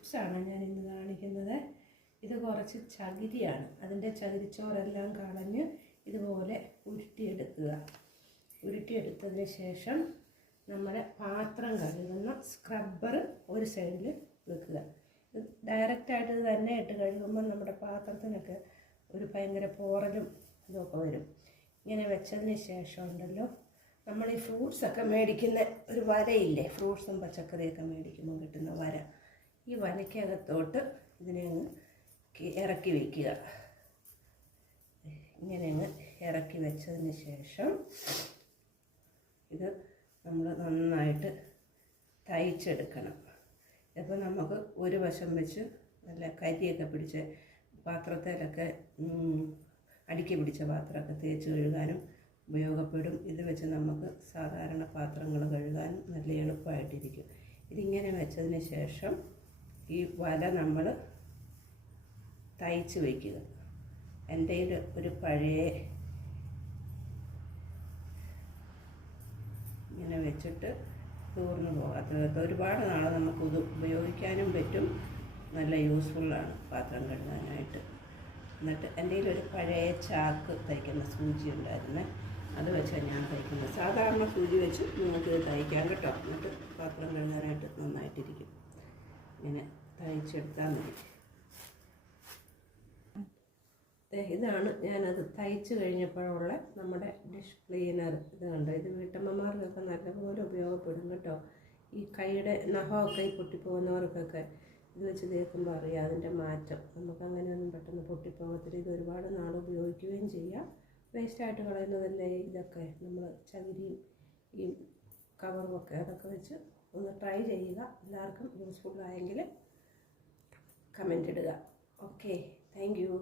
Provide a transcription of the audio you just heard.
ചിപ്സാണ് ഞാൻ ഇന്ന് കാണിക്കുന്നത്. ഇത് കുറച്ച് ചകിരിയാണ്. അതിൻ്റെ ചകിരിച്ചോറെല്ലാം കളഞ്ഞ് ഇതുപോലെ ഉരുട്ടിയെടുക്കുക. ഉരുട്ടിയെടുത്തതിന് ശേഷം നമ്മുടെ പാത്രം കഴുകുന്ന സ്ക്രബ്ബർ ഒരു സൈഡിൽ വെക്കുക. ഡയറക്റ്റായിട്ട് ഇത് തന്നെ ഇട്ട് കഴുകുമ്പോൾ നമ്മുടെ പാത്രത്തിനൊക്കെ ഒരു ഭയങ്കര പോറലും ഇതൊക്കെ വരും. ഇങ്ങനെ വെച്ചതിന് ശേഷം ഉണ്ടല്ലോ, നമ്മൾ ഈ ഫ്രൂട്ട്സൊക്കെ മേടിക്കുന്ന ഒരു വരയില്ലേ, ഫ്രൂട്ട്സും പച്ചക്കറിയൊക്കെ മേടിക്കുമ്പോൾ കിട്ടുന്ന വര, ഈ വരയ്ക്കകത്തോട്ട് ഇതിനെ അങ്ങ് ഇറക്കി വയ്ക്കുക. ഇങ്ങനെ അങ്ങ് ഇറക്കി വെച്ചതിന് ശേഷം ഇത് നമ്മൾ നന്നായിട്ട് തയ്ച്ചെടുക്കണം. ഇപ്പോൾ നമുക്ക് ഒരു വശം വെച്ച് നല്ല കരിയൊക്കെ പിടിച്ച് പാത്രത്തിലൊക്കെ അടുക്കി പിടിച്ച പാത്രമൊക്കെ തേച്ച് കഴുകാനും ഉപയോഗപ്പെടും. ഇത് വെച്ച് നമുക്ക് സാധാരണ പാത്രങ്ങൾ കഴുകാനും നല്ല എളുപ്പമായിട്ടിരിക്കും. ഇതിങ്ങനെ വെച്ചതിന് ശേഷം ഈ വല നമ്മൾ തയ്ച്ച് വയ്ക്കുക. എൻ്റെ കയ്യിൽ ഒരു പഴയ ഇങ്ങനെ വെച്ചിട്ട് തൂർന്നു പോകാത്ത ഒരുപാട് നാൾ നമുക്കിത് ഉപയോഗിക്കാനും പറ്റും. നല്ല യൂസ്ഫുള്ളാണ് പാത്രം കഴുകാനായിട്ട്. എന്നിട്ട് എൻ്റെ കയ്യിലൊരു പഴയ ചാക്ക് തയ്ക്കുന്ന സൂചി ഉണ്ടായിരുന്നേ, അത് വെച്ചാണ് ഞാൻ തയ്ക്കുന്നത്. സാധാരണ സൂചി വെച്ച് നിങ്ങൾക്ക് ഇത് തയ്ക്കാം കേട്ടോ. എന്നിട്ട് പാത്രം കഴുകാനായിട്ട് നന്നായിട്ടിരിക്കും. ഇങ്ങനെ തയ്ച്ചെടുത്താൽ മതി. ഇതാണ് ഞാനത് തയ്ച്ച് കഴിഞ്ഞപ്പോഴുള്ള നമ്മുടെ ഡിഷ് ക്ലീനർ. ഇത് കണ്ടോ, ഇത് വീട്ടമ്മമാർക്കൊക്കെ നല്ലപോലെ ഉപയോഗപ്പെടും കേട്ടോ. ഈ കൈയുടെ നഖമൊക്കെ ഈ പൊട്ടിപ്പോകുന്നവർക്കൊക്കെ ഇത് വെച്ച് തേക്കുമ്പോൾ അറിയാം അതിൻ്റെ മാറ്റം. നമുക്കങ്ങനെയൊന്നും പെട്ടെന്ന് പൊട്ടിപ്പോകത്തില്ല. ഇത് ഒരുപാട് നാൾ ഉപയോഗിക്കുകയും ചെയ്യാം. വേസ്റ്റായിട്ട് കളയുന്നതല്ലേ ഇതൊക്കെ, നമ്മൾ ചകിരിയും ഈ കവറുമൊക്കെ, അതൊക്കെ വെച്ച് ഒന്ന് ട്രൈ ചെയ്യുക. എല്ലാവർക്കും യൂസ്ഫുള്ളായെങ്കിൽ കമൻ്റ് ഇടുക. Okay, thank you.